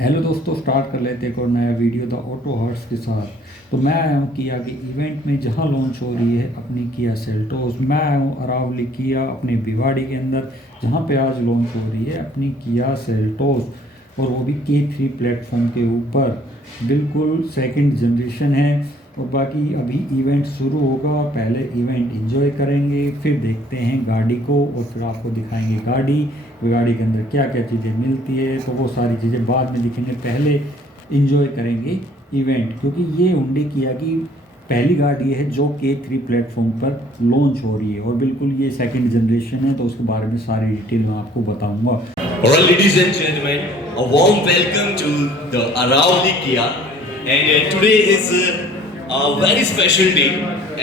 Hello दोस्तों, start कर लेते हैं एक और नया वीडियो द ऑटो हर्ट्स के साथ। तो मैं आया हूँ किया के इवेंट में जहाँ लॉन्च हो रही है अपनी किया सेल्टोस। मैं आया हूँ अरावली किया अपने भिवाड़ी के अंदर, जहाँ पे आज लॉन्च हो रही है अपनी किया सेल्टोस, और वो भी K3 प्लेटफॉर्म के ऊपर। बिल्कुल सेकंड जनरेशन है। और बाकी अभी इवेंट शुरू होगा, पहले इवेंट एंजॉय करेंगे, फिर देखते हैं गाड़ी को और फिर आपको दिखाएंगे गाड़ी। गाड़ी के अंदर क्या क्या चीज़ें मिलती है, तो वो सारी चीज़ें बाद में दिखेंगे। पहले एंजॉय करेंगे इवेंट, क्योंकि ये हुंडई किया की पहली गाड़ी है जो K3 प्लेटफॉर्म पर लॉन्च हो रही है, और बिल्कुल ये सेकंड जनरेशन है, तो उसके बारे में सारी डिटेल मैं आपको बताऊंगा। Alright, ladies and gentlemen, a warm welcome to the Aravali Kia. And today is a very special day,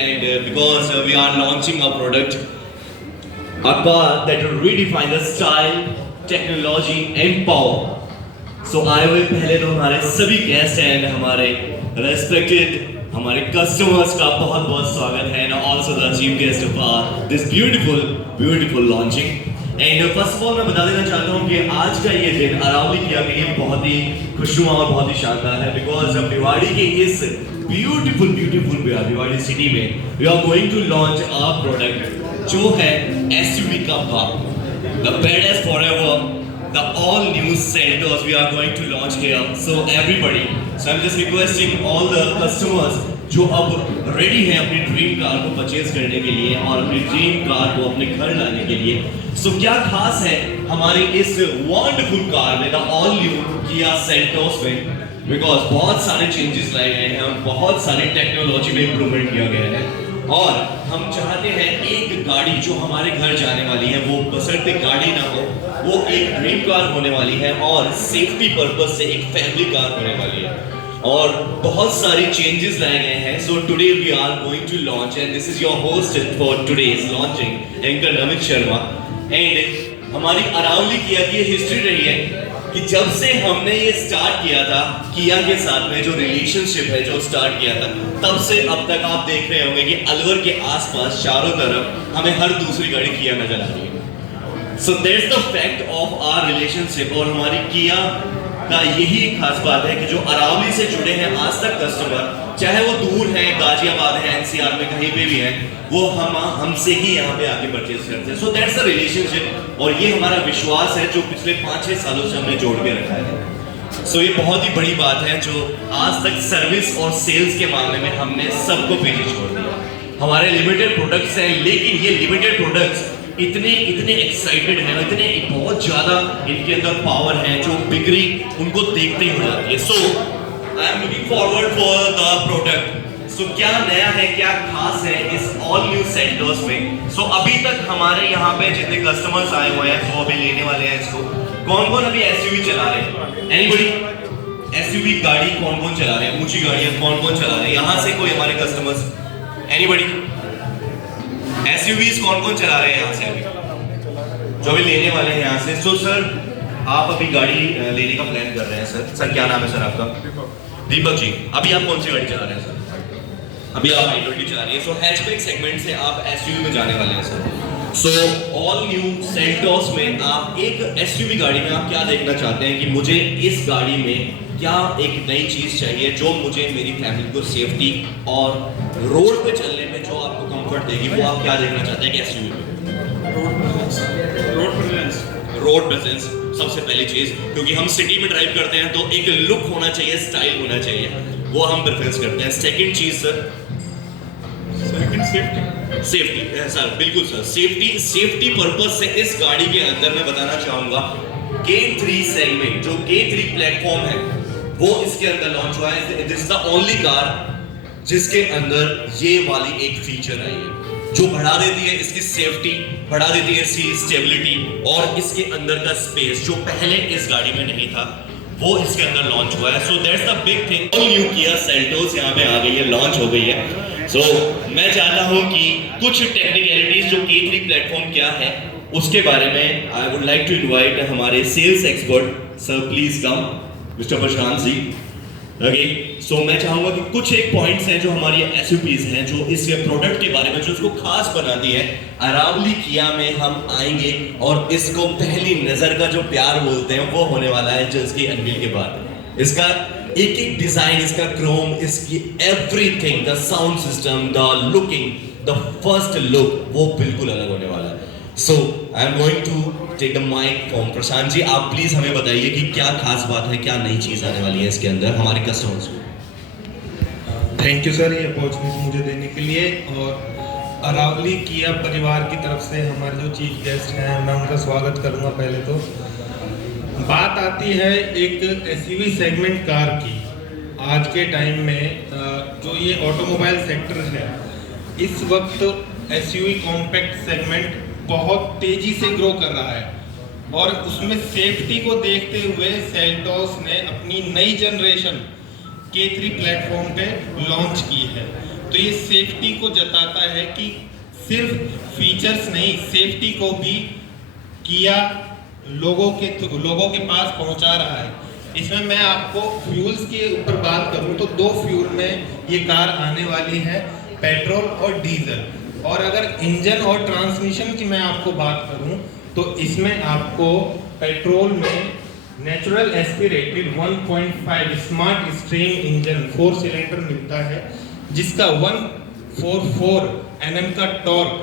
and because we are launching a product, a car that will redefine the style, technology, and power. So आए हुए पहले तो हमारे सभी guest and हमारे respected हमारे customers का बहुत बहुत स्वागत है, and also the chief guest of this beautiful launching. And first of all मैं बता देना चाहता हूँ कि आज का ये दिन अरावली किया के लिए बहुत ही खुशनुमा और बहुत ही शानदार है, बिकॉज भिवाड़ी के इस ब्यूटीफुल भिवाड़ी सिटी में we are going to launch our product जो है एसयूवी का car, the baddest forever, the all new Seltos we are going to launch here. So everybody, so I am just requesting all the customers जो अब ready हैं अपनी dream car को purchase करने के लिए और अपनी ड्रीम कार को अपने घर लाने के लिए. सो क्या खास है हमारी इस वंडरफुल कार में, the all new Kia Seltos में, बिकॉज बहुत सारे चेंजेस लाए गए हैं और बहुत सारी टेक्नोलॉजी में इंप्रूवमेंट किया गया है. और हम चाहते हैं एक गाड़ी जो हमारे घर जाने वाली है वो बशर्ते गाड़ी ना हो, वो एक ड्रीम कार होने वाली है और सेफ्टी पर्पस से एक फैमिली कार होने वाली है. और बहुत सारी चेंजेस लाए गए हैं. So today we are going to launch and this is your host for today's launching, anchor Namit Sharma. एंड हमारी अरावली किया की हिस्ट्री रही है कि जब से हमने ये स्टार्ट किया था किया के साथ में, जो रिलेशनशिप है जो स्टार्ट किया था, तब से अब तक आप देख रहे होंगे कि अलवर के आसपास चारों तरफ हमें हर दूसरी गाड़ी किया नजर आ रही है. So that's the fact of our relationship. और हमारी किया का यही एक खास बात है कि जो अरावली से जुड़े हैं आज तक कस्टमर, चाहे वो दूर हैं, गाजियाबाद है, एनसीआर में कहीं पे भी है, वो हमसे ही यहाँ पे आके परचेज करते हैं. सो दैट्स द रिलेशनशिप, और ये हमारा विश्वास है जो पिछले 5-6 सालों से हमने जोड़ के रखा है. सो ये बहुत ही बड़ी बात है जो आज तक सर्विस और सेल्स के मामले में हमने सबको पीछे छोड़ दिया. हमारे लिमिटेड प्रोडक्ट्स हैं, लेकिन ये लिमिटेड प्रोडक्ट्स इतने एक्साइटेड हैं, इतने बहुत ज्यादा इनके अंदर पावर है जो बिक्री उनको देखते ही हो जाती है. So I am looking forward for the product. So क्या नया है, क्या खास है इस ऑल न्यू सेल्टोस में. सो अभी तक हमारे यहाँ पे जितने कस्टमर्स आए हुए हैं जो अभी लेने वाले हैं इसको, कौन कौन अभी एसयूवी चला रहे हैं? एनीबॉडी? एसयूवी गाड़ी कौन कौन चला रहे हैं? ऊंची गाड़ियां कौन कौन चला रहे हैं यहाँ से? कोई हमारे कस्टमर्स? एनीबॉडी? एसयूवीज कौन कौन चला रहे हैं यहाँ से अभी जो अभी लेने वाले हैं यहाँ से? सो सर, आप अभी गाड़ी लेने का प्लान कर रहे हैं सर. सर क्या नाम है सर आपका? दीपक जी. अभी आप कौन सी गाड़ी चला रहे हैं सर? अभी आप i20 चला रही है. सो हैचबैक सेगमेंट से आप एसयूवी में जाने वाले हैं sir. So all new Seltos में आप एक एसयूवी गाड़ी में आप क्या देखना चाहते हैं कि मुझे इस गाड़ी में क्या एक नई चीज चाहिए जो मुझे मेरी फैमिली को सेफ्टी और रोड पे चलने में जो आपको कंफर्ट देगी, वो आप क्या देखना चाहते हैं कि एसयूवी में? रोड प्रेजेंस सबसे पहली चीज, क्योंकि हम सिटी में ड्राइव करते हैं तो एक लुक होना चाहिए, स्टाइल होना चाहिए, वो हम प्रेफरेंस करते हैं. सेकंड चीज सर, सेफ्टी सर. बिल्कुल सर, सेफ्टी पर्पस से इस गाड़ी के अंदर मैं बताना चाहूंगा K3 सेगमेंट जो K3 प्लेटफॉर्म है वो इसके अंदर लॉन्च हुआ है. This is the only car जिसके अंदर ये वाली एक फीचर आई है जो बढ़ा देती है इसकी सेफ्टी, बढ़ा देती है इसकी स्टेबिलिटी, और इसके अंदर का स्पेस जो पहले इस गाड़ी में नहीं था वो इसके अंदर लॉन्च हुआ है. So that's the big thing. All new Kia Seltos यहाँ पे आ गई है, लॉन्च हो गई है. सो मैं चाहता हूँ कि कुछ टेक्निकलिटीज जो K3 प्लेटफॉर्म क्या है उसके बारे में I would like to invite हमारे sales expert sir. Please come mister Prashant ji. Okay, so मैं चाहूंगा कि कुछ एक पॉइंट्स हैं जो हमारी एसयूपीज हैं जो इस प्रोडक्ट के बारे में जो इसको खास बनाती है। अरावली किया में हम आएंगे और इसको पहली नजर का जो प्यार बोलते हैं वो होने वाला है जो इसकी अनवील के बाद। इसका एक एक डिजाइन, इसका क्रोम, इसकी everything, the sound system, the looking, the first look वो बिल्कुल अलग होने वाला है। So I am going to take the mic from Prashant ji. आप प्लीज हमें बताइए कि क्या खास बात है, क्या नई चीज आने वाली है इसके अंदर हमारे कस्टमर्स को। थैंक यू सर ये अपॉर्चुनिटी मुझे देने के लिए। और अरावली किया परिवार की तरफ से हमारे जो चीफ गेस्ट हैं मैं उनका स्वागत करूंगा। पहले तो बात आती है एक एसयूवी सेगमेंट कार की। आज के टाइम में जो ये ऑटोमोबाइल सेक्टर है इस वक्त एसयूवी कॉम्पैक्ट सेगमेंट बहुत तेजी से ग्रो कर रहा है और उसमें सेफ्टी को देखते हुए सेल्टोस ने अपनी नई जनरेशन K3 प्लेटफॉर्म पे लॉन्च की है। तो ये सेफ्टी को जताता है कि सिर्फ फीचर्स नहीं, सेफ्टी को भी किया लोगों के पास पहुंचा रहा है। इसमें मैं आपको फ्यूल्स के ऊपर बात करूं तो 2 फ्यूल में ये कार आने वाली है, पेट्रोल और डीजल। और अगर इंजन और ट्रांसमिशन की मैं आपको बात करूं तो इसमें आपको पेट्रोल में natural aspirated 1.5 smart stream engine 4 cylinder मिलता है जिसका 144 Nm का टॉर्क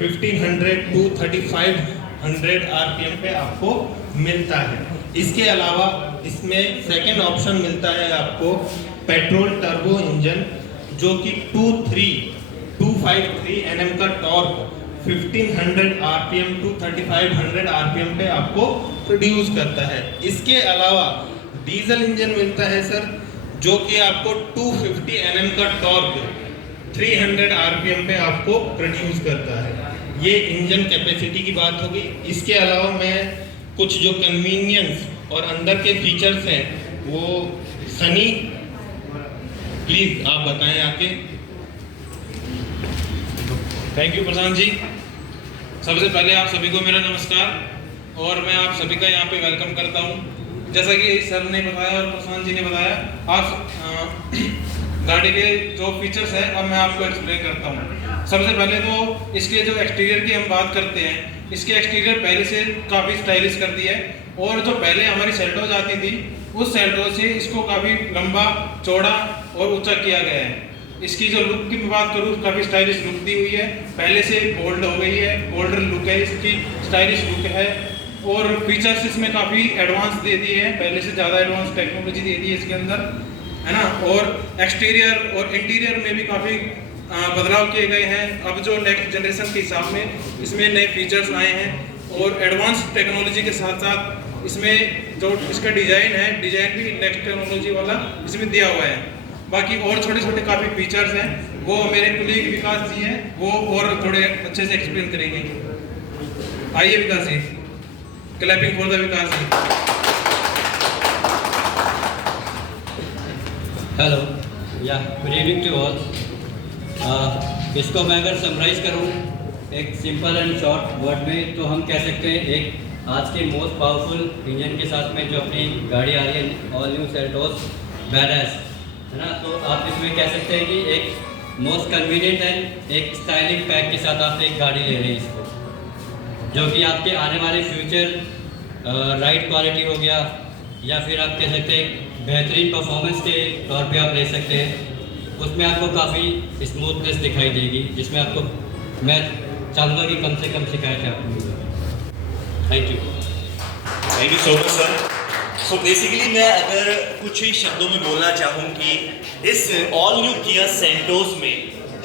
1500 to 3500 RPM पे आपको मिलता है। इसके अलावा इसमें सेकंड ऑप्शन मिलता है आपको पेट्रोल टर्बो इंजन जो कि 253 Nm का टॉर्क 1500 RPM to 3500 RPM पे आपको प्रोड्यूस करता है। इसके अलावा डीजल इंजन मिलता है सर जो कि आपको 250 Nm का टॉर्क 300 RPM पे आपको प्रोड्यूस करता है। ये इंजन कैपेसिटी की बात होगी। इसके अलावा मैं कुछ जो कन्वीनियंस और अंदर के फीचर्स हैं वो सनी प्लीज आप बताएं आके। Thank you Prashant ji. सबसे पहले आप सभी को मेरा नमस्कार और मैं आप सभी का यहाँ पे वेलकम करता हूँ। जैसा कि सर ने बताया और प्रशांत जी ने बताया, आप गाड़ी के जो फीचर्स हैं अब मैं आपको एक्सप्लेन करता हूँ। सबसे पहले तो इसके जो एक्सटीरियर की हम बात करते हैं, इसके एक्सटीरियर पहले से काफ़ी स्टाइलिश कर दिया है और जो पहले हमारी सेल्टोस आती थी उस सेल्टोस से इसको काफ़ी लंबा, चौड़ा और ऊंचा किया गया है। इसकी जो लुक की बात करूँ काफ़ी स्टाइलिश लुक दी हुई है, पहले से बोल्ड हो गई है, बोल्डर लुक है इसकी, स्टाइलिश लुक है और फीचर्स इसमें काफ़ी एडवांस दे दिए हैं, पहले से ज़्यादा एडवांस टेक्नोलॉजी दे दी है इसके अंदर, है ना। और एक्सटीरियर और इंटीरियर में भी काफ़ी बदलाव किए गए हैं। अब जो नेक्स्ट जनरेशन के हिसाब में इसमें नए फीचर्स आए हैं और एडवांस टेक्नोलॉजी के साथ साथ इसमें जो इसका डिज़ाइन है, डिज़ाइन भी नेक्स्ट टेक्नोलॉजी वाला इसमें दिया हुआ है। बाकी और छोटे छोटे काफ़ी फीचर्स हैं वो मेरे कुलीग विकास जी हैं, वो और थोड़े अच्छे से एक्सप्लेन करेंगे। आइए Vikas ji, clapping for the Vikas ji. Hello या गुड इवनिंग टू ऑल। इसको मैं अगर समराइज़ करूँ एक सिंपल एंड शॉर्ट वर्ड में तो हम कह सकते हैं एक आज के मोस्ट पावरफुल इंजन के साथ में जो अपनी गाड़ी आ रही है ऑल न्यू सेल्टोस बैडास, है ना। तो आप इसमें कह सकते हैं कि एक मोस्ट कन्वीनियंट एंड एक स्टाइलिंग पैक के साथ आप एक गाड़ी ले रहे हैं इसको, जो कि आपके आने वाले फ्यूचर राइड क्वालिटी हो गया या फिर आप कह सकते हैं बेहतरीन परफॉर्मेंस के तौर पे आप ले सकते हैं। उसमें आपको काफ़ी स्मूथनेस दिखाई देगी जिसमें आपको मैं चाहूँगा कि कम से कम शिकायत है आपको। Thank thank you so much sir. So basically मैं अगर कुछ ही शब्दों में बोलना चाहूँ कि इस ऑल न्यू किया सेल्टोस में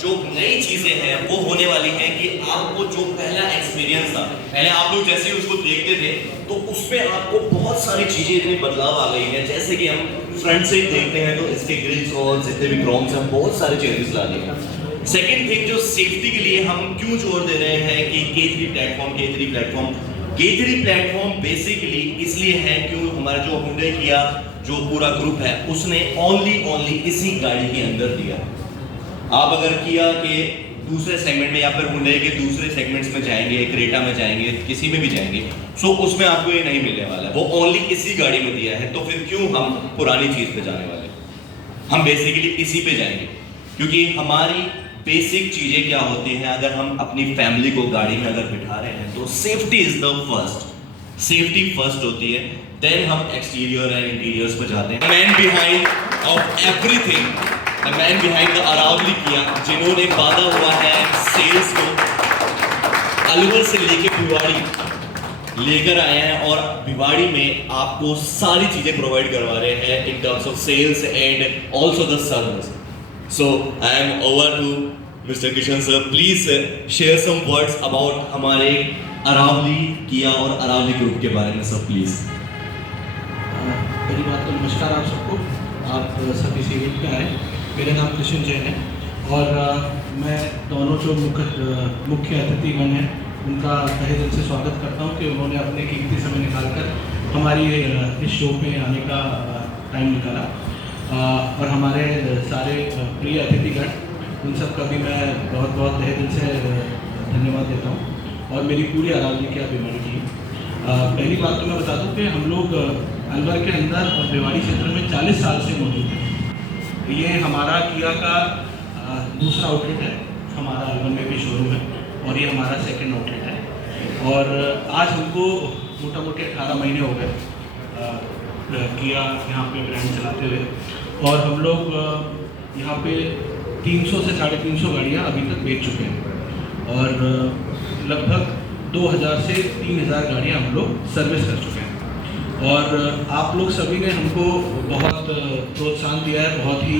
जो नई चीज़ें हैं वो होने वाली हैं कि आपको जो पहला एक्सपीरियंस था, पहले आप लोग जैसे ही उसको देखते थे तो उसमें आपको बहुत सारी चीज़ें इतनी बदलाव आ गई हैं। जैसे कि हम फ्रंट से देखते हैं तो इसके ग्रिल्स और जितने भी क्रोम्स हैं बहुत सारे चेंजेस ला दिए हैं। सेकेंड थिंग जो सेफ्टी के लिए हम क्यों जोर दे रहे हैं कि K3 प्लेटफॉर्म बेसिकली इसलिए है क्यों हमारा जो हुंडई किया जो पूरा ग्रुप है उसने ओनली इसी गाड़ी के अंदर दिया। आप अगर किया के दूसरे सेगमेंट में या फिर हुंडई के दूसरे सेगमेंट्स में जाएंगे, क्रेटा में जाएंगे, किसी में भी जाएंगे, सो उसमें आपको ये नहीं मिलने वाला है, वो ओनली इसी गाड़ी में दिया है। तो फिर क्यों हम पुरानी चीज़ पे जाने वाले। हम बेसिकली इसी पे जाएंगे, क्योंकि हमारी बेसिक चीजें क्या होती हैं, अगर हम अपनी फैमिली को गाड़ी में अगर बिठा रहे हैं तो safety is the first, safety first होती है, देन हम एक्सटीरियर एंड इंटीरियर्स पर जाते हैं। Man behind of everything, the man behind the Aravali Kia, जिन्होंने बांधा हुआ है सेल्स को, अलवर से लेके भिवाड़ी लेकर आए हैं और भिवाड़ी में आपको सारी चीजें प्रोवाइड करवा रहे हैं in terms of sales and also the service. So I am over to Mr. Kishan sir. Please share some words about हमारे अरावली किया और अरावली ग्रुप के बारे में सर प्लीज। पहली बात तो नमस्कार आप सबको, आप सब इस इवेंट पे आए। मेरा नाम कृष्ण जैन है और मैं दोनों जो मुख्य अतिथिगण हैं उनका तहे दिल से स्वागत करता हूं कि उन्होंने अपने कीमती समय निकालकर हमारी इस शो पे आने का टाइम निकाला। और हमारे सारे प्रिय अतिथिगण, उन सब का भी मैं बहुत बहुत तहे दिल से धन्यवाद देता हूँ और मेरी पूरी अरावली किया भिवाड़ी की। पहली बात तो मैं बता दूँ कि हम लोग अलवर के अंदर और भिवाड़ी क्षेत्र में 40 साल से मौजूद हैं। ये हमारा किया का दूसरा आउटलेट है, हमारा अलवर में भी शोरूम है और ये हमारा सेकंड आउटलेट है। और आज हमको मोटा मोटी 18 महीने हो गए किया यहाँ पे ब्रांड चलाते हुए, और हम लोग यहाँ पे 300 से 350 गाड़ियाँ अभी तक बेच चुके हैं और लगभग 2000 से 3000 गाड़ियाँ हम लोग सर्विस कर चुके हैं। और आप लोग सभी ने हमको बहुत प्रोत्साहन दिया है, बहुत ही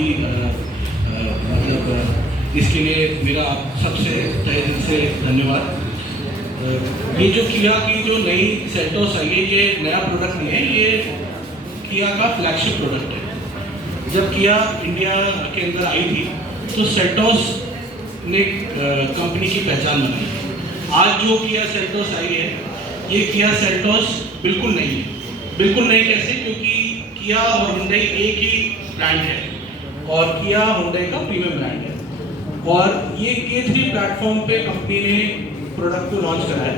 मतलब इसके लिए मेरा आप सबसे तहे दिल से धन्यवाद। ये जो किया की जो नई सेल्टोस आई है, ये नया प्रोडक्ट नहीं है, ये किया का फ्लैगशिप प्रोडक्ट है। जब किया इंडिया के अंदर आई थी तो सेल्टोस ने कंपनी की पहचान बनाई। आज जो किया सेल्टोस आई है, ये किया सेल्टोस बिल्कुल नहीं है। बिल्कुल नहीं कैसे? क्योंकि किया और हुंडई एक ही ब्रांड है और किया हुंडई का प्रीमियम ब्रांड है। और ये K3 प्लेटफॉर्म पे कंपनी ने प्रोडक्ट को लॉन्च करा है।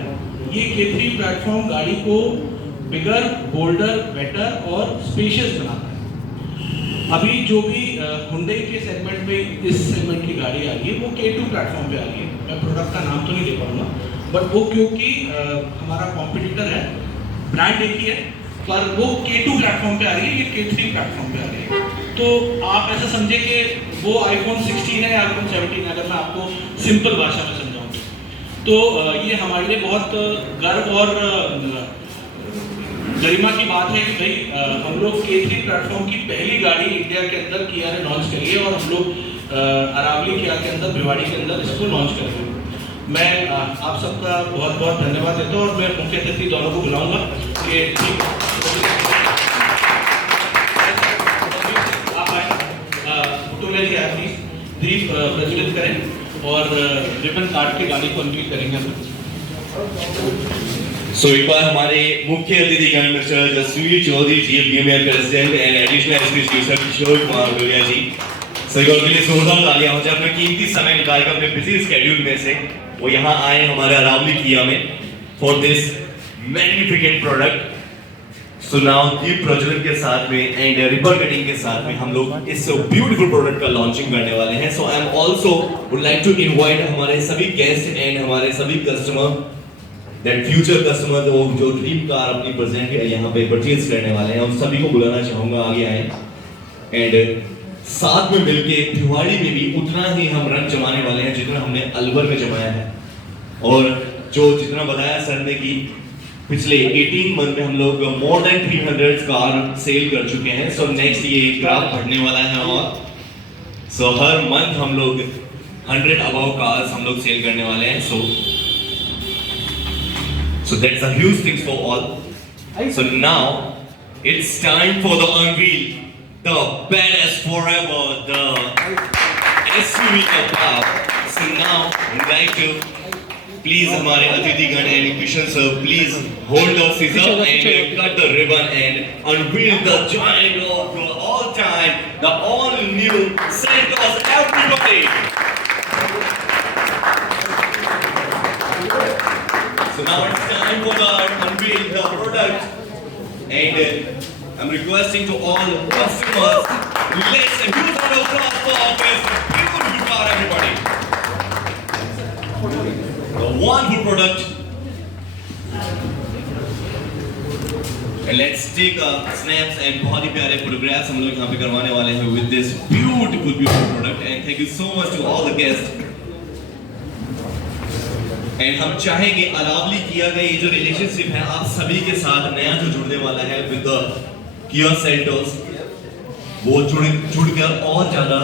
ये K3 प्लेटफॉर्म गाड़ी को बिगर, बोल्डर, बेटर और स्पेशियस बनाता है। अभी जो भी हुंडई के सेगमेंट में इस सेगमेंट की गाड़ी आ रही है वो K2 प्लेटफॉर्म पे आ रही है। मैं प्रोडक्ट का नाम तो नहीं ले पाऊंगा, बट वो क्योंकि हमारा कॉम्पिटिटर है, ब्रांड एक ही है, पर वो K2 प्लेटफॉर्म पे आ रही है, ये K3 प्लेटफॉर्म पे आ रही है। तो आप ऐसा समझे कि वो iPhone 16 है या iPhone 17 है, अगर मैं आपको सिंपल भाषा में समझाऊँ तो ये हमारे लिए बहुत गर्व और गरिमा की बात है कि भाई हम लोग K3 प्लेटफॉर्म की पहली गाड़ी इंडिया के अंदर किया ने लॉन्च करी है और हम लोग अरावली किया के अंदर, भिवाड़ी के अंदर इसको लॉन्च कर रहे हैं। मैं आप सबका बहुत बहुत धन्यवाद देता हूँ और मैं मुख्य अतिथि दोनों को बुलाऊंगा कि आप आए दीप प्रज्वलित करें और रिबन काट के गाड़ी को अनवील करेंगे हम। So एक बार हमारे मुख्य अतिथिगण mister Jasvir Chaudhary ji, BML president and additional SP sir Kishore Kumar Goria ji, sir के लिए जोरदार तालियां हो जाए। अपने कीमती समय निकाल कर अपने बिजी स्केड्यूल में से वो यहाँ आए हमारे अरावली किया में for this magnificent product. So now दीप प्रज्वलन के साथ में एंड रिबन कटिंग के साथ में हम लोग इस ब्यूटीफुल प्रोडक्ट का लॉन्चिंग करने वाले हैं। So I am also would like to invite हमारे सभी गेस्ट एंड हमारे सभी कस्टमर, दैट फ्यूचर कस्टमर जो ड्रीम कार अपनी प्रेजेंट यहाँ पे परचेज करने वाले हैं, उन सभी को बुलाना चाहूँगा आगे आए एंड साथ में मिलके भिवाड़ी में भी उतना ही हम रंग जमाने वाले हैं जितना हमने अलवर में जमाया है। और जो जितना बताया सर ने कि पिछले 18 मंथ में हम लोग मोर देन 300 कार सेल कर चुके हैं। सो नेक्स्ट ये ग्राफ बढ़ने वाला है और सो हर मंथ हम लोग 100 अबव कार्स हम लोग सेल करने वाले हैं। So that's a huge thing for all. So now it's time for the unveil, the baddest forever, the SUV above. So now I'd like to please हमारे अतिथिगण and Kishan sir, please hold the scissor and cut the ribbon and unveil the giant of the all-time, the all-new Seltos, everybody. So now it's time for the unveil the product and I'm requesting to all customers, let's a huge round of applause for this beautiful car, everybody. The wonderful product. And let's take snaps and बहुत ही प्यारे photographs हम लोग यहाँ पे करवाने वाले हैं with this beautiful product. And thank you so much to all the guests. And हम चाहेंगे अरावली किया का ये जो रिलेशनशिप है आप सभी के साथ नया जो जुड़ने वाला है with the Kia Seltos, वो जुड़कर और ज़्यादा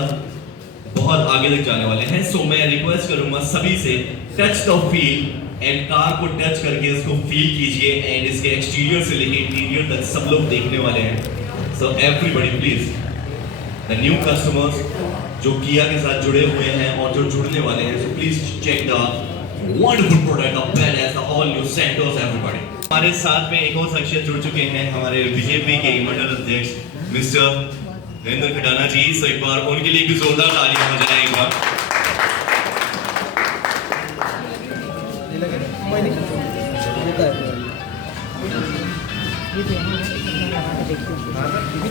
बहुत आगे तक जाने वाले हैं. So मैं रिक्वेस्ट करूँगा सभी से touch the feel and car को टच करके इसको फील कीजिए एंड इसके एक्सटीरियर से लेके इंटीरियर तक सब लोग देखने वाले हैं. So everybody please, the new customers जो किया के साथ जुड़े हुए हैं और जो जुड़ने वाले हैं, so please check the wonderful product of badass, the all new Seltos everybody. हमारे साथ में एक और शख्सियत जुड़ चुके हैं, हमारे बीजेपी के मंडल अध्यक्ष मिस्टर नरेंद्र खटाना जी. सो एक बार उनके लिए भी जोरदार तालियां हो जाए एक बार.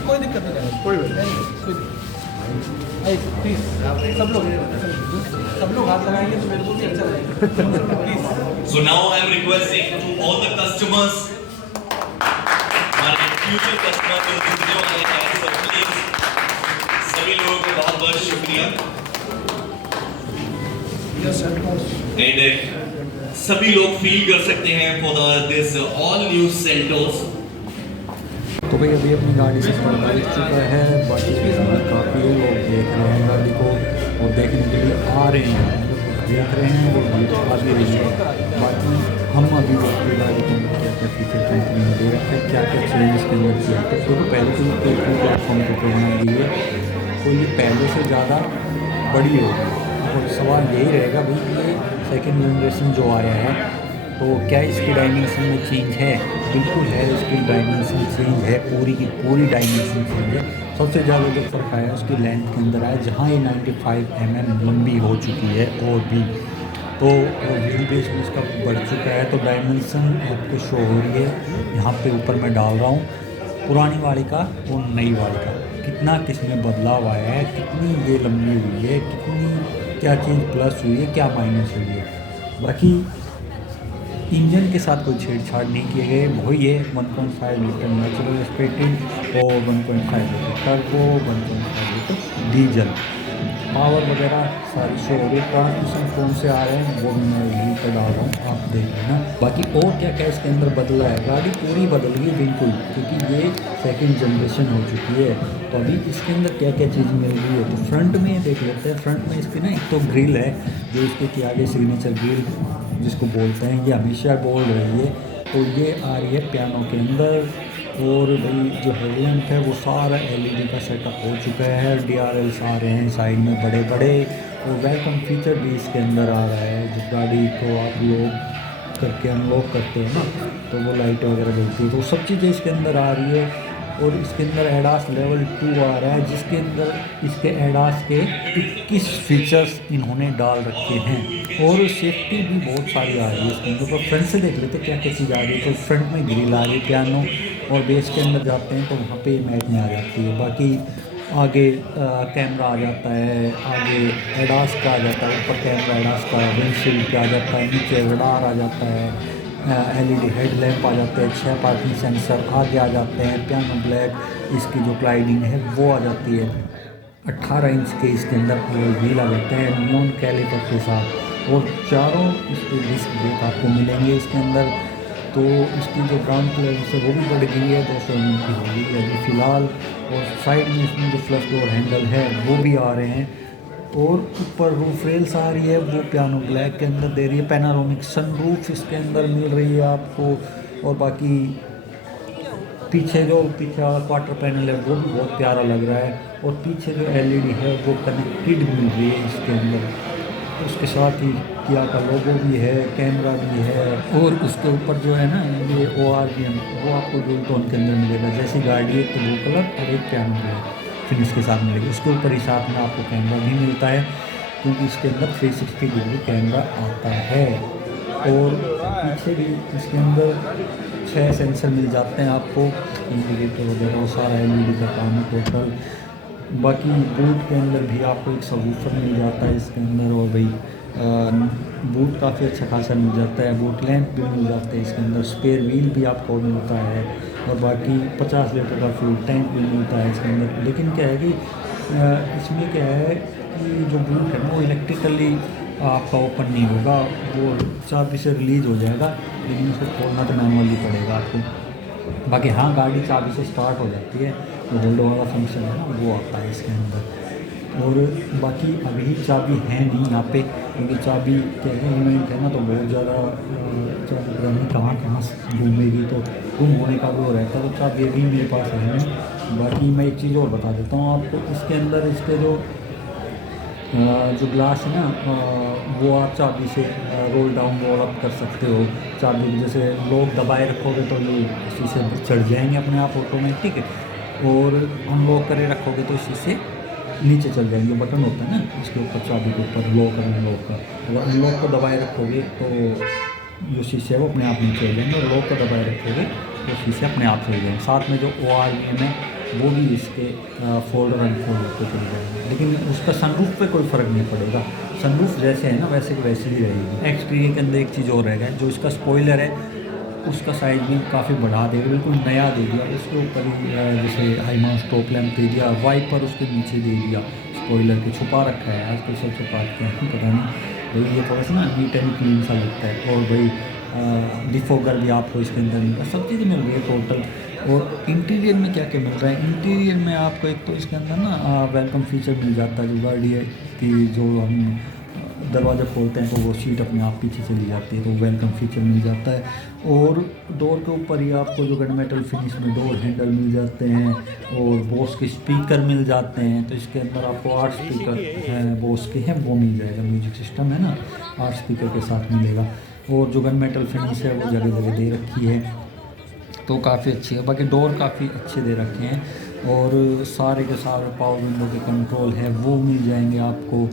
कोई दिक्कत नहीं, कोई प्लीज सब लोग हाथ लगाएंगे तो मेरे को भी अच्छा लगेगा. So now I am requesting to all the customers, हमारे future customers जो जुड़ने वाले हैं, so please सभी लोगों को बहुत-बहुत शुक्रिया. And सभी लोग फील कर सकते हैं for this all new Seltos. तो भाई अभी अपनी गाड़ी से पर्दा दिख चुका है, बाकी काफ़ी लोग देख रहे हैं गाड़ी को और देखने के लिए आ रहे हैं, देख रहे हैं और वीडियो आ भी रही है. बाकी हम अभी अपनी गाड़ी को क्या क्या फीचर कंपनी में दे रखे हैं, क्या क्या चेंज इसके अंदर किया है. तो पहले तो प्लेटफॉर्म को प्रेरणा दी है तो ये पहले से ज़्यादा बड़ी होगी. और सवाल यही रहेगा भाई ये सेकेंड जनरेशन जो आया है तो क्या इसकी डायमेंशन में चेंज है? बिल्कुल है, इसकी डायमेंशन चेंज है, पूरी की पूरी डायमेंशन चेंज है. सबसे ज़्यादा जो फ़र्क आया उसकी लेंथ के अंदर आया, जहाँ ये 95 mm लंबी हो चुकी है और भी तो व्हील बेस में इसका बढ़ चुका है. तो डायमेंशन आपको शो हो रही है यहाँ पे ऊपर मैं डाल रहा हूँ पुरानी वाली का और नई वाली का, कितना किसमें बदलाव आया है, कितनी ये लंबी हुई है, कितनी क्या चीज़ प्लस हुई है, क्या माइनस हुई है. बाकी इंजन के साथ कोई छेड़छाड़ नहीं किए गए. वही है 1.5 लीटर नेचुरल एस्पिरेटेड और 1.5 litre turbo, 1.5 litre diesel. Power वगैरह सारी शो हो रही है. ट्रांसमिशन कौन से आ रहे हैं वो मैं यहीं पर डाल रहा हूँ, आप देख लेना. बाकी और क्या क्या इसके अंदर बदला है, गाड़ी पूरी बदल गई बिल्कुल, क्योंकि ये सेकंड जनरेशन हो चुकी है. तो अभी इसके अंदर क्या क्या चीज़ मिल रही है तो फ्रंट में देख लेते हैं. फ्रंट में इसकी ना एक तो ग्रिल है जो इसके कि आगे सिग्नेचर ग्रिल जिसको बोलते हैं, ये हमेशा बोल रही है. तो ये आ रही है पियानो के अंदर. और भाई जो हेडलैम्प है वो सारा LED का सेटअप हो चुका है. DRLs आ रहे हैं साइड में बड़े बड़े और वेलकम फीचर भी इसके अंदर आ रहा है. जब गाड़ी को आप लोग करके अनलॉक करते हैं ना तो वो लाइट वगैरह जलती है, तो सब चीज़ें इसके अंदर आ रही है. और इसके अंदर एडास लेवल 2 आ रहा है जिसके अंदर इसके एडास के 21 फीचर्स इन्होंने डाल रखे हैं. और सेफ्टी भी बहुत सारी आ रही है इसके अंदर. तो फ्रंट से देख लेते क्या क्या चीज़ आ रही है. तो फ्रंट में ग्रिल आ रही है, पियानो और बेस के अंदर जाते हैं तो वहाँ पे मैट में आ जाती है. बाकी आगे कैमरा आ जाता है, आगे एडास का आ जाता है, ऊपर कैमरा एडास का विंडशील्ड पे आ जाता है, नीचे रडार आ जाता है, LED हेडलैम्प आ जाते हैं, 6 पार्किंग सेंसर आगे आ जाते हैं, पियानो ब्लैक इसकी जो क्लाइडिंग है वो आ जाती है. 18 इंच के इसके अंदर व्हील आ जाते हैं नियॉन कैलिपर के साथ. और चारों इसके डिस्क ब्रेक आपको मिलेंगे इसके अंदर. तो इसकी जो ग्राउंड क्लियरेंस है वो भी बढ़ गई है, 200 mm की हो गई है अभी फ़िलहाल. और साइड में इसमें जो फ्लश डोर हैंडल है वो भी आ रहे हैं. और ऊपर रूफ रेल्स आ रही है वो पियानो ब्लैक के अंदर दे रही है. पैनारोमिक सनरूफ इसके अंदर मिल रही है आपको. और बाकी पीछे वाला क्वार्टर पैनल है वो भी बहुत प्यारा लग रहा है. और पीछे जो LED है वो कनेक्टेड मिल रही है इसके अंदर. उसके साथ ही किया का लोगो भी है, कैमरा भी है. और उसके ऊपर जो है ना ये ORVM वो आपको डुअल टोन के अंदर मिलेगा. जैसी गाड़ी एक तो ब्लू कलर और एक पियानो ब्लैक फिनिश के साथ मिलेगी. उसके ऊपर ही साथ में आपको कैमरा भी मिलता है क्योंकि इसके अंदर 360 डिग्री कैमरा आता है. और पीछे भी इसके अंदर 6 सेंसर मिल जाते हैं आपको, इंडिकेटर वगैरह वो सारा LED का काम है टोटल। बाकी बूट के अंदर भी आपको एक सबवूफर मिल जाता है इसके अंदर, और भाई बूट काफ़ी अच्छा खासा मिल जाता है, बूट लैंप भी मिल जाते हैं इसके अंदर, स्पेयर व्हील भी आपको मिलता है, और बाकी 50 लीटर का फ्यूल टैंक भी मिलता है इसके अंदर। लेकिन क्या है कि इसमें क्या है कि जो बूट है ना वो इलेक्ट्रिकली आपका ओपन नहीं होगा, वो चाबी से रिलीज़ हो जाएगा, लेकिन उसको खोलना तो मैनुअली पड़ेगा आपको। बाकी हाँ, गाड़ी चाबी से स्टार्ट हो जाती है, तो होल्ड वाला फंक्शन है ना वो आता है इसके अंदर। और बाकी अभी चाबी है नहीं यहाँ पे, क्योंकि चाबी क्या है इवेंट है ना, तो बहुत ज़्यादा चाबी पता नहीं कहाँ घूमेगी, तो गुम होने का भी वो रहता है, तो चाबी अभी मेरे पास है नहीं। बाकी मैं एक चीज़ और बता देता हूँ आपको, इसके अंदर इसके जो ग्लास है ना वो आप चाबी से रोल डाउन रोल अप कर सकते हो। चाबी जैसे लॉक दबाए रखोगे तो ये इसी से चढ़ जाएंगे अपने आप ऑटोमेटिक, और अनलॉक करे रखोगे तो इसी से नीचे चल जाएंगे। बटन होता है ना इसके ऊपर, चाबी के ऊपर लॉक और अनलॉक का, अगर अनलॉक को दबाए रखोगे तो जो शीशे है वो अपने आप नीचे चल जाएंगे, और लॉक को दबाए रखोगे तो शीशे अपने आप चल जाएंगे। साथ में जो ORVM है वो भी इसके फोल्ड और अनफोल्ड होकर चल जाएंगे, लेकिन उसका सनरूफ पे कोई फ़र्क नहीं पड़ेगा। सनरूफ जैसे है ना वैसे की वैसे ही रहेगी। एक्सटीरियर के अंदर एक चीज़ और रहेगा, जो इसका स्पॉइलर है उसका साइज़ भी काफ़ी बढ़ा देगा, बिल्कुल नया दे दिया। उसके ऊपर ही जैसे हाईमाउंट स्टॉप लैंप दे दिया, वाइपर उसके नीचे दे दिया, स्पॉइलर के छुपा रखा है, आजकल सब छुपाते हैं पता नहीं भाई, ये थोड़ा सा ना नीट एंड क्लीन सा लगता है। और भाई डिफोगर भी आपको इसके अंदर मिलता है, सब चीज़ें मिल रही है टोटल। और इंटीरियर में क्या क्या मिल रहा है, इंटीरियर में आपको एक तो इसके अंदर ना वेलकम फीचर मिल जाता है, जो गाड़ी है कि जो हम दरवाज़ा खोलते हैं तो वो सीट अपने आप पीछे चली जाती है, तो वेलकम फीचर मिल जाता है। और डोर के ऊपर ही आपको जो गनमेटल फिनिश में डोर हैंडल मिल जाते हैं, और बोस के स्पीकर मिल जाते हैं। तो इसके अंदर आपको 8 स्पीकर हैं बोस के हैं वो मिल जाएगा, म्यूजिक सिस्टम है ना 8 स्पीकर के साथ मिलेगा। और जो गनमेटल फिनिश है वो जगह जगह दे रखी है, तो काफ़ी अच्छी है। बाकी डोर काफ़ी अच्छे दे रखे हैं, और सारे के सारे पावर विंडो के कंट्रोल है वो मिल जाएंगे आपको।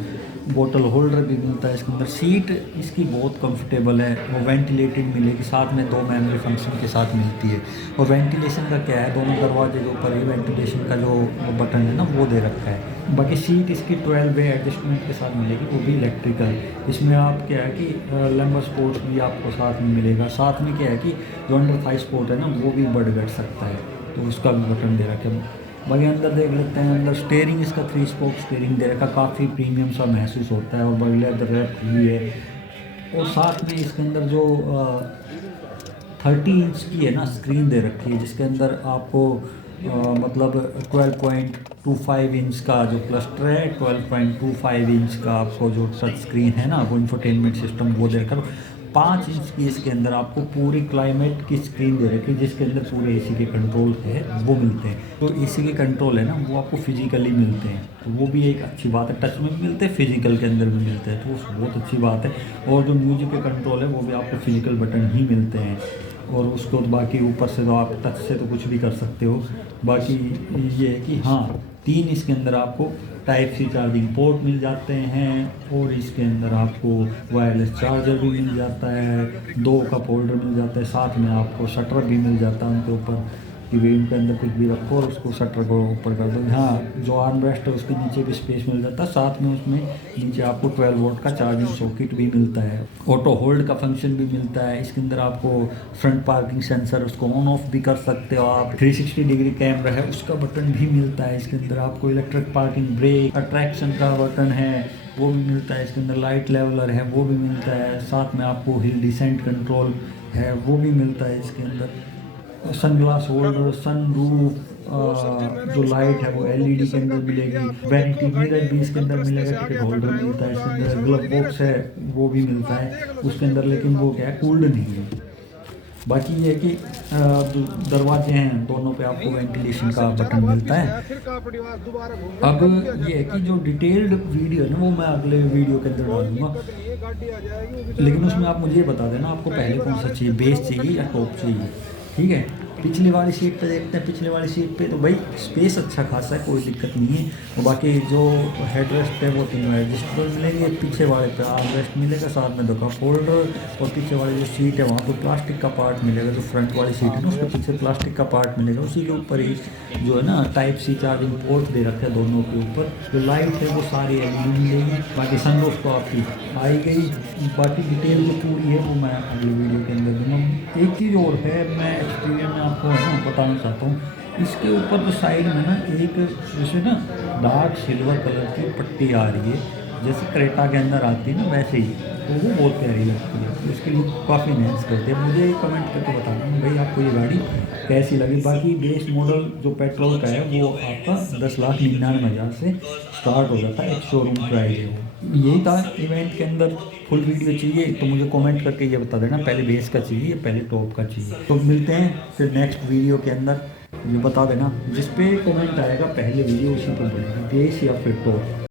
बोतल होल्डर भी मिलता है इसके अंदर। सीट इसकी बहुत कंफर्टेबल है, वो वेंटिलेटेड मिलेगी, साथ में 2 मेमोरी फंक्शन के साथ मिलती है। और वेंटिलेशन का क्या है, दोनों दरवाजे के ऊपर ही वेंटिलेशन का जो बटन है ना वो दे रखा है। बाकी सीट इसकी 12 वे एडजस्टमेंट के साथ मिलेगी, वो भी इलेक्ट्रिकल। इसमें आप क्या है कि लंबर स्पोर्ट्स भी आपको साथ में मिलेगा। साथ में क्या है कि जो अंडर थाई स्पोर्ट है ना वो भी बढ़ घट सकता है, तो उसका भी बटन दे रखा है। बाकी अंदर देख लेते हैं, अंदर स्टेयरिंग इसका 3 स्पोक स्टेयरिंग दे रखा, काफ़ी प्रीमियम सा महसूस होता है, और बगले अंदर रैप हुई है। और साथ में इसके अंदर जो 30 इंच की है ना स्क्रीन दे रखी है, जिसके अंदर आपको मतलब 12.25 इंच का जो क्लस्टर है, 12.25 इंच का आपको जो टच स्क्रीन है ना वो इंफोटेनमेंट सिस्टम वो दे रखा। 5 इंच की इसके अंदर आपको पूरी क्लाइमेट की स्क्रीन दे रखी है, जिसके अंदर पूरे AC के कंट्रोल है वो मिलते हैं। तो AC के कंट्रोल है ना वो आपको फिजिकली मिलते हैं, तो वो भी एक अच्छी बात है। टच में भी मिलते हैं, फिजिकल के अंदर भी मिलते हैं, तो वो बहुत अच्छी बात है। और जो म्यूजिक के कंट्रोल है वो भी आपको फिजिकल बटन ही मिलते हैं। और उसको बाकी ऊपर से तो आप टच से तो कुछ भी कर सकते हो। बाकी ये है कि हाँ 3 इसके अंदर आपको टाइप सी चार्जिंग पोर्ट मिल जाते हैं, और इसके अंदर आपको वायरलेस चार्जर भी मिल जाता है, 2 कप होल्डर मिल जाता है, साथ में आपको शटर भी मिल जाता है उनके ऊपर कि वेम के अंदर कुछ भी रखो और उसको शटर को ऊपर कर दो। हाँ जो आर्म रेस्ट है उसके नीचे भी स्पेस मिल जाता है, साथ में उसमें नीचे आपको 12 वोल्ट का चार्जिंग सॉकेट भी मिलता है। ऑटो होल्ड का फंक्शन भी मिलता है इसके अंदर। आपको फ्रंट पार्किंग सेंसर उसको ऑन ऑफ भी कर सकते हो आप। 360 डिग्री कैमरा है उसका बटन भी मिलता है इसके अंदर। आपको इलेक्ट्रिक पार्किंग ब्रेक अट्रैक्शन का बटन है वो भी मिलता है इसके अंदर। लाइट लेवलर है वो भी मिलता है, साथ में आपको हिल डिसेंट कंट्रोल है वो भी मिलता है इसके अंदर। सनग्लास होल्डर, सनरूफ, जो लाइट है वो LED के अंदर मिलेगी। वैनिटी मिरर भी इसके अंदर मिलेगा, टिकट होल्डर मिलता है इसके अंदर। ग्लव बॉक्स है वो भी मिलता है उसके अंदर, लेकिन वो क्या है कूल्ड नहीं है। बाकी ये है कि जो दरवाजे हैं दोनों पे आपको वेंटिलेशन का बटन मिलता है। अब ये है कि जो डिटेल्ड वीडियो है ना वो मैं अगले वीडियो के अंदर डालूंगा, लेकिन उसमें आप मुझे बता देना आपको पहले कौन सा चाहिए, बेस चाहिए या टॉप चाहिए, ठीक है। पिछले वाली सीट पे देखते हैं। पिछले वाली सीट पे तो भाई स्पेस अच्छा खासा है, कोई दिक्कत नहीं है। और बाकी जो हेड रेस्ट है वो तीनों एडजस्टेबल मिलेंगे। पीछे वाले पे आर्म रेस्ट मिलेगा, साथ में दो कप होल्डर, और पीछे वाली जो सीट है वहाँ पर प्लास्टिक का पार्ट मिलेगा। जो फ्रंट वाली सीट है ना उसके पीछे प्लास्टिक का पार्ट मिलेगा। उसी के ऊपर ही जो है ना टाइप सी चार्जिंग पोर्ट दे रखे हैं दोनों के ऊपर। जो लाइट है वो सारी एलईडी मिलेगी। बाकी सनरूफ तो आपकी आई गई। बाकी डिटेल जो पूरी है वो मैं अगली वीडियो के अंदर दूँगा। एक चीज़ और है, मैं एक्सपीरियंस में आपको है ना बताना चाहता हूँ। इसके ऊपर जो साइड में ना एक जैसे ना डार्क सिल्वर कलर की पट्टी आ रही है, जैसे क्रेटा के अंदर आती है ना वैसे ही, तो वो बहुत प्यारी लगती है। तो इसके लुक काफ़ी इनहेंस करते हैं। मुझे कमेंट करके बताना भाई आपको ये गाड़ी कैसी लगी। बाकी बेस मॉडल जो पेट्रोल का है वो आपका 10,99,000 से स्टार्ट हो जाता है। एक शोरूम प्राइस है वो। यही था इवेंट के अंदर। फुल वीडियो चाहिए तो मुझे कमेंट करके ये बता देना, पहले बेस का चाहिए या पहले टॉप का चाहिए। तो मिलते हैं फिर नेक्स्ट वीडियो के अंदर। ये बता देना, जिस पे कमेंट आएगा पहले वीडियो उसी पर बनेगा, बेस या फिर टॉप।